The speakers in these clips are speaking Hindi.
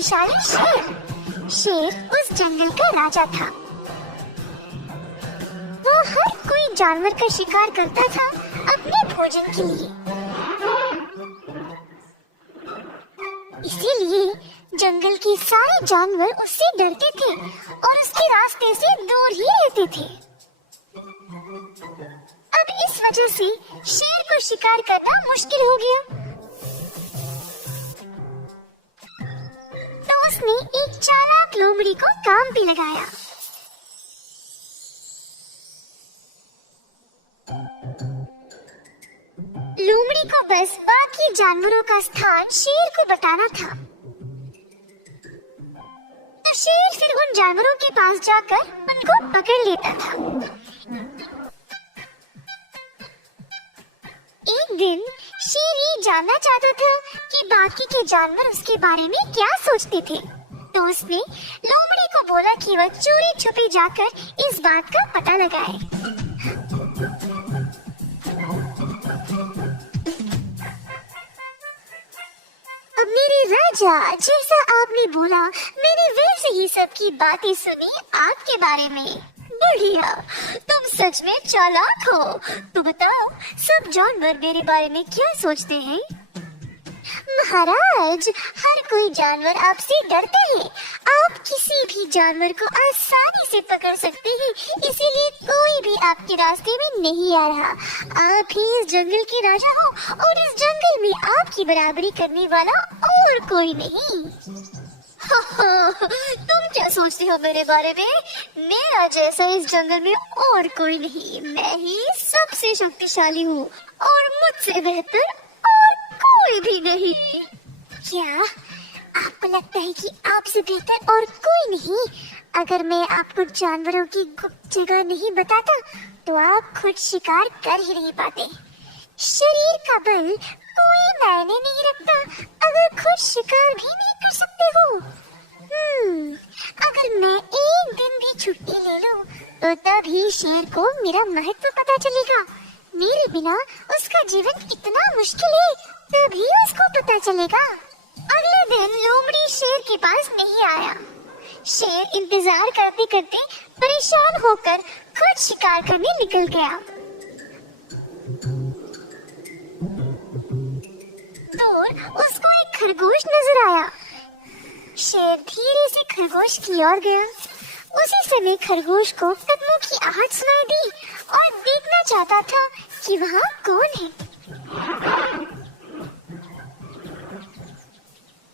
शक्तिशाली शेर। शेर उस जंगल का राजा था। वो हर कोई जानवर का शिकार करता था अपने भोजन के लिए। इसीलिए जंगल के सारे जानवर उससे डरते थे और उसके रास्ते से दूर ही रहते थे। अब इस वजह से शेर को शिकार करना मुश्किल हो गया। तो उसने एक चालाक लोमड़ी को काम पे लगाया। लोमड़ी को बस बाकी जानवरों का स्थान शेर को बताना था। तो शेर फिर उन जानवरों के पास जाकर उनको पकड़ लेता था। एक दिन शेर ये जानना चाहता था कि बाकी के जानवर उसके बारे में क्या सोचते थे। तो उसने लोमड़ी को बोला कि वह चोरी छुपे जाकर इस बात का पता लगाए। अब मेरे राजा, जैसा आपने बोला मैंने वैसे ही सबकी बातें सुनी आपके बारे में। बढ़िया, तुम सच में चालाक हो। तो बताओ सब जानवर मेरे बारे में क्या सोचते हैं? महाराज, हर कोई जानवर आपसे डरता है। आप किसी भी जानवर को आसानी से पकड़ सकते हैं, इसीलिए कोई भी आपके रास्ते में नहीं आ रहा। आप ही इस जंगल के राजा हो और इस जंगल में आपकी बराबरी करने वाला और कोई नहीं। तुम क्या सोचते हो मेरे बारे में? मेरा जैसा इस जंगल में और कोई नहीं। मैं ही सबसे शक्तिशाली हूँ और मुझसे बेहतर और कोई भी नहीं। क्या आपको लगता है कि आपसे बेहतर और कोई नहीं? अगर मैं आपको जानवरों की गुप्त जगह नहीं बताता तो आप खुद शिकार कर ही नहीं पाते। शरीर का बल कोई मायने नहीं रखता अगर खुद शिकार भी नहीं कर सकते हो। अगर मैं एक दिन भी छुट्टी ले लूं तो तभी शेर को मेरा महत्व पता चलेगा। मेरे बिना उसका जीवन कितना मुश्किल है तभी उसको पता चलेगा। अगले दिन लोमड़ी शेर के पास नहीं आया। शेर इंतजार करते करते परेशान होकर खुद शिकार करने निकल गया। दूर उसको एक खरगोश नजर आया। शेर धीरे से खरगोश की ओर गया। उसी समय खरगोश को कदमों की आवाज सुनाई दी और देखना चाहता था कि वहाँ कौन है।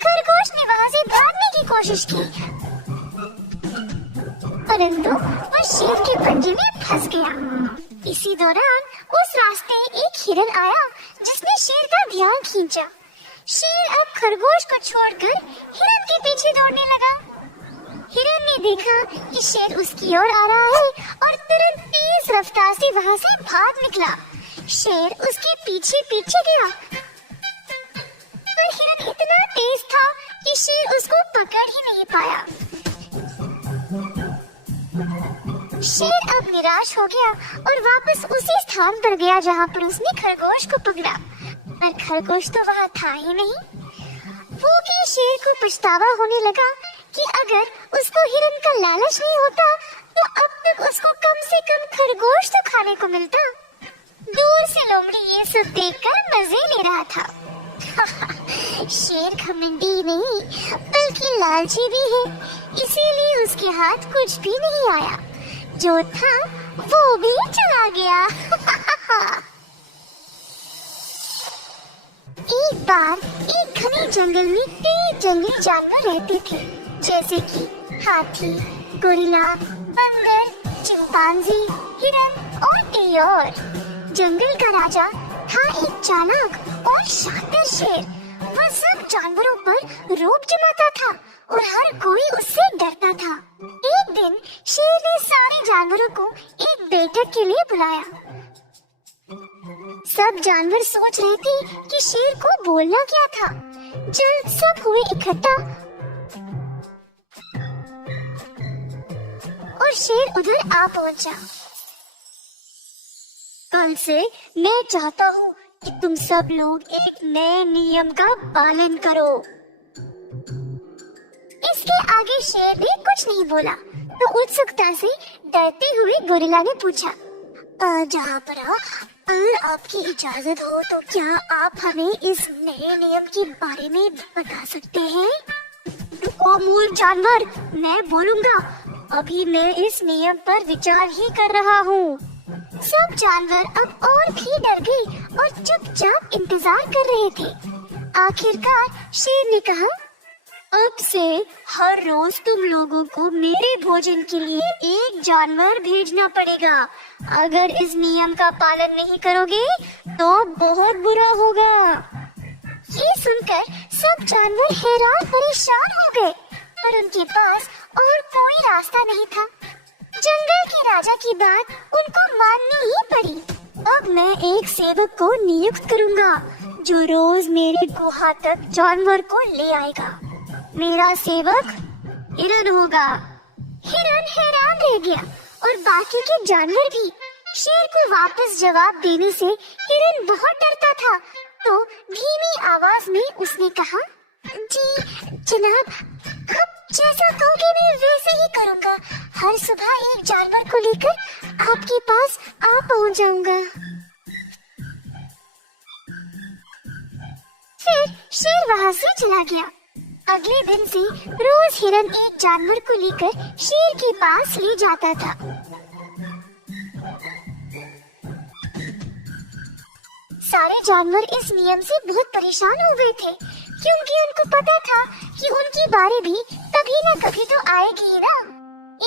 खरगोश ने वहाँ से भागने की कोशिश की, परंतु वह शेर के पंजे में फंस गया। इसी दौरान उस रास्ते एक हिरन आया जिसने शेर का ध्यान खींचा। शेर अब खरगोश को छोड़कर हिरन के पीछे दौड़ने लगा। हिरन ने देखा कि शेर उसकी ओर आ रहा है और तुरंत तेज रफ्तार से वहाँ से भाग निकला। शेर उसके पीछे पीछे गया, पर हिरन इतना तेज था कि शेर उसको पकड़ ही नहीं पाया। शेर अब निराश हो गया और वापस उसी स्थान पर गया जहाँ पर उसने खरगोश को पकड़ा, पर खरगोश तो वहाँ था ही नहीं। वो भी शेर को पछतावा होने लगा कि अगर उसको हिरन का लालच नहीं होता तो अब तक उसको कम से कम खरगोश तो खाने को मिलता। दूर से लोमड़ी ये सब देखकर मजे ले रहा था। शेर घमंडी नहीं बल्कि लालची भी है, इसीलिए उसके हाथ कुछ भी नहीं आया। जो था वो भी चला गया। एक बार एक घने जंगल में कई जंगली जानवर रहते थे, जैसे कि हाथी, गोरिल्ला, बंदर, चिंपांजी, हिरन और कई और। जंगल का राजा था एक चालाक और शातिर शेर। वह सब जानवरों पर रोब जमाता था और हर कोई उससे डरता था। एक दिन शेर ने सारे जानवरों को एक बैठक के लिए बुलाया। सब जानवर सोच रहे थे कि शेर को बोलना क्या था। जल्द सब हुए इकट्ठा और शेर उधर आ पहुंचा। कल से मैं चाहता हूँ कि तुम सब लोग एक नए नियम का पालन करो। इसके आगे शेर ने कुछ नहीं बोला, तो उत्सुकता से डरते हुए गोरिल्ला ने पूछा, जहाँपरा, अगर आपकी इजाजत हो तो क्या आप हमें इस नए नियम के बारे में बता सकते हैं? ओ मूर्ख जानवर, मैं बोलूंगा। अभी मैं इस नियम पर विचार ही कर रहा हूँ। सब जानवर अब और भी डर गए और चुपचाप इंतजार कर रहे थे। आखिरकार शेर ने कहा, अब से हर रोज तुम लोगों को मेरे भोजन के लिए एक जानवर भेजना पड़ेगा। अगर इस नियम का पालन नहीं करोगे तो बहुत बुरा होगा। ये सुनकर सब जानवर हैरान परेशान हो गए, पर उनके पास और कोई रास्ता नहीं था। जंगल के राजा की बात उनको माननी ही पड़ी। अब मैं एक सेवक को नियुक्त करूंगा जो रोज मेरे गुहा तक जानवर को ले आएगा। मेरा सेवक हिरन होगा। हिरन हैरान रह गया और बाकी के जानवर भी। शेर को वापस जवाब देने से हिरन बहुत डरता था, तो धीमी आवाज में उसने कहा, जी जनाब, आप जैसा कहोगे मैं वैसे ही करूंगा। हर सुबह एक जानवर को लेकर आपके पास आ पहुंच जाऊंगा। फिर शेर वहाँ से चला गया। अगले दिन से रोज हिरन एक जानवर को लेकर शेर के पास ले जाता था। सारे जानवर इस नियम से बहुत परेशान हो गए थे, क्योंकि उनको पता था कि उनकी बारी भी कभी न कभी तो आएगी ही ना।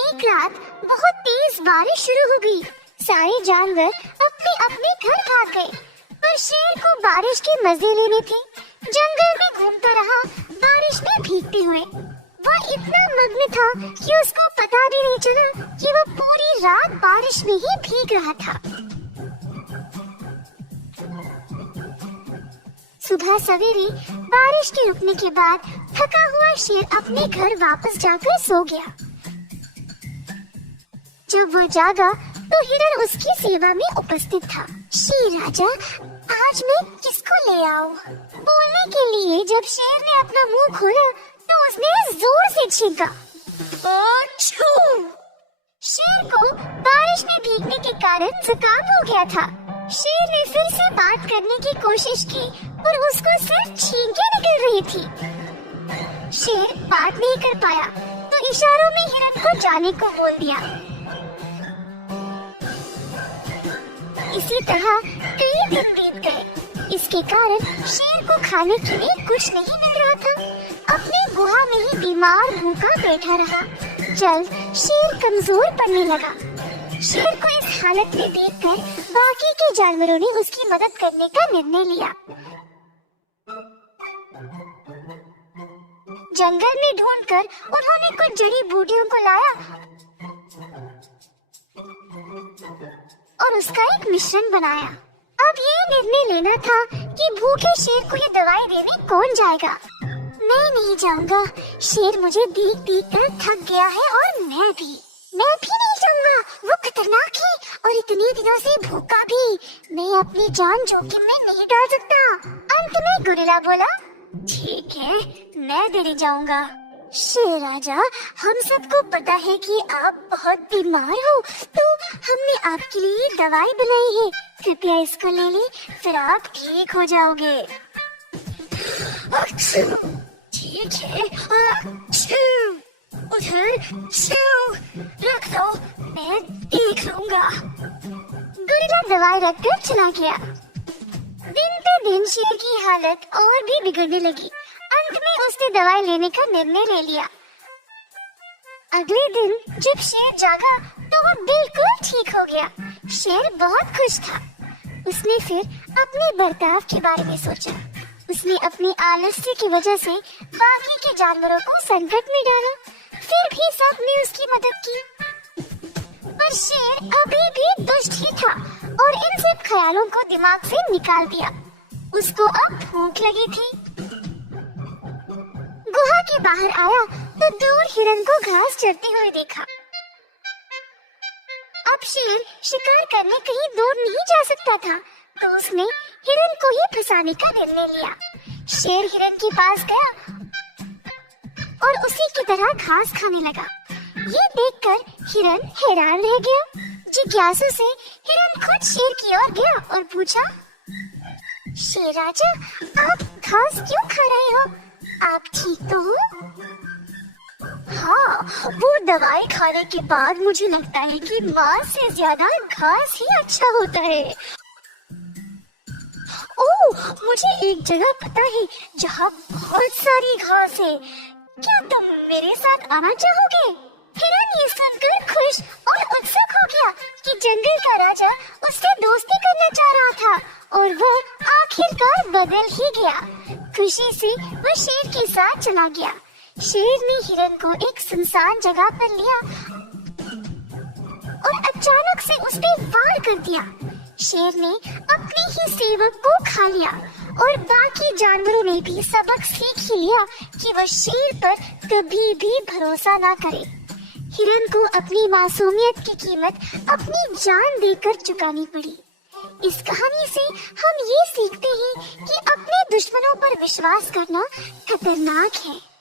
एक रात बहुत तेज बारिश शुरू हो गई। सारे जानवर अपने अपने घर भाग गए, पर शेर को बारिश के मजे लेने थे। जंगल में घूमता रहा, बारिश में भीगते हुए। वह इतना मग्न था कि उसको पता भी नहीं चला कि वह पूरी रात बारिश में ही भीग रहा था। सुबह सवेरे बारिश के रुकने के बाद थका हुआ शेर अपने घर वापस जाकर सो गया। जब वह जागा तो हिरन उसकी सेवा में उपस्थित था। शेर राजा, आज मैं किसको ले आऊं? बोलने के लिए जब शेर ने अपना मुंह खोला तो उसने जोर से छींका। शेर को बारिश में भीगने के कारण जुकाम हो गया था। शेर ने फिर से बात करने की कोशिश की, पर उसको सिर्फ छींकें निकल रही थी। शेर बात नहीं कर पाया, तो इशारों में हिरन को जाने को बोल दिया। इसी तरह कई दिन बीत गए। इसके कारण शेर को खाने के लिए कुछ नहीं मिल रहा था। अपने गुहा में ही बीमार भूखा बैठा रहा। जल्द शेर कमजोर पड़ने लगा। शेर को इस हालत में देखकर बाकी के जानवरों ने उसकी मदद करने का निर्णय लिया। जंगल में ढूंढकर उन्होंने कुछ जड़ी बूटियों को लाया और उसका एक मिश्रण बनाया। अब ये निर्णय लेना था कि भूखे शेर को ये दवाई देने कौन जाएगा। मैं नहीं जाऊंगा। शेर मुझे देख देख कर थक गया है और मैं भी नहीं जाऊंगा। वो खतरनाक है और इतने दिनों से भूखा भी। मैं अपनी जान जोखिम में नहीं डाल सकता। अंत में गोरिल्ला बोला, ठीक है, मैं दे जाऊंगा। शेर राजा, हम सबको पता है कि आप बहुत बीमार हो, तो हमने आपके लिए दवाई बनाई है। कृपया इसको ले ले, फिर आप ठीक हो जाओगे। ठीक है, उधर रख दो, मैं देख लूंगा। गोरिल्ला दवाई रखकर चला गया। दिन पे दिन शेर की हालत और भी बिगड़ने लगी। अंत में उसने दवाई लेने का निर्णय ले लिया। अगले दिन जब शेर जागा तो वह बिल्कुल ठीक हो गया। शेर बहुत खुश था। उसने फिर अपने बर्ताव के बारे में सोचा। उसने अपने आलस्य की वजह से बाकी के जानवरों को संकट में डाला, फिर भी सबने उसकी मदद की। पर शेर अभी भी दुष्ट ही था और इन सब ख्यालों को दिमाग से निकाल दिया। उसको अब भूख लगी थी। गुहा के बाहर आया तो दूर हिरन को घास चरते हुए देखा। अब शेर शिकार करने कहीं दूर नहीं जा सकता था, तो उसने हिरन को ही फंसाने का निर्णय लिया। शेर हिरन के पास गया और उसी की तरह घास खाने लगा। ये देखकर हिरन हैरान रह गया। जिज्ञासु से हिरन खुद शेर की ओर गया और पूछा, शेर राजा, आप घास क्यों खा रहे हो? आप ठीक तो हो? हाँ, वो दवाई खाने के बाद मुझे लगता है कि मांस से ज्यादा घास ही अच्छा होता है। ओह, मुझे एक जगह पता है जहाँ बहुत सारी घास है। क्या तुम मेरे साथ आना चाहोगे? हिरन ये सुनकर खुश और उत्सुक हो गया कि जंगल का राजा उससे दोस्ती करना चाह रहा था और वो आखिरकार बदल ही गया। खुशी से वो शेर के साथ चला गया। शेर ने हिरन को एक सुनसान जगह पर लिया और अचानक से उस पर वार कर दिया। शेर ने अपने ही सेवक को खा लिया और बाकी जानवरों ने भी सबक सीख ही लिया कि वह शेर पर कभी भी भरोसा ना करे। हिरन को अपनी मासूमियत की कीमत अपनी जान देकर चुकानी पड़ी। इस कहानी से हम ये सीखते हैं कि अपने दुश्मनों पर विश्वास करना खतरनाक है।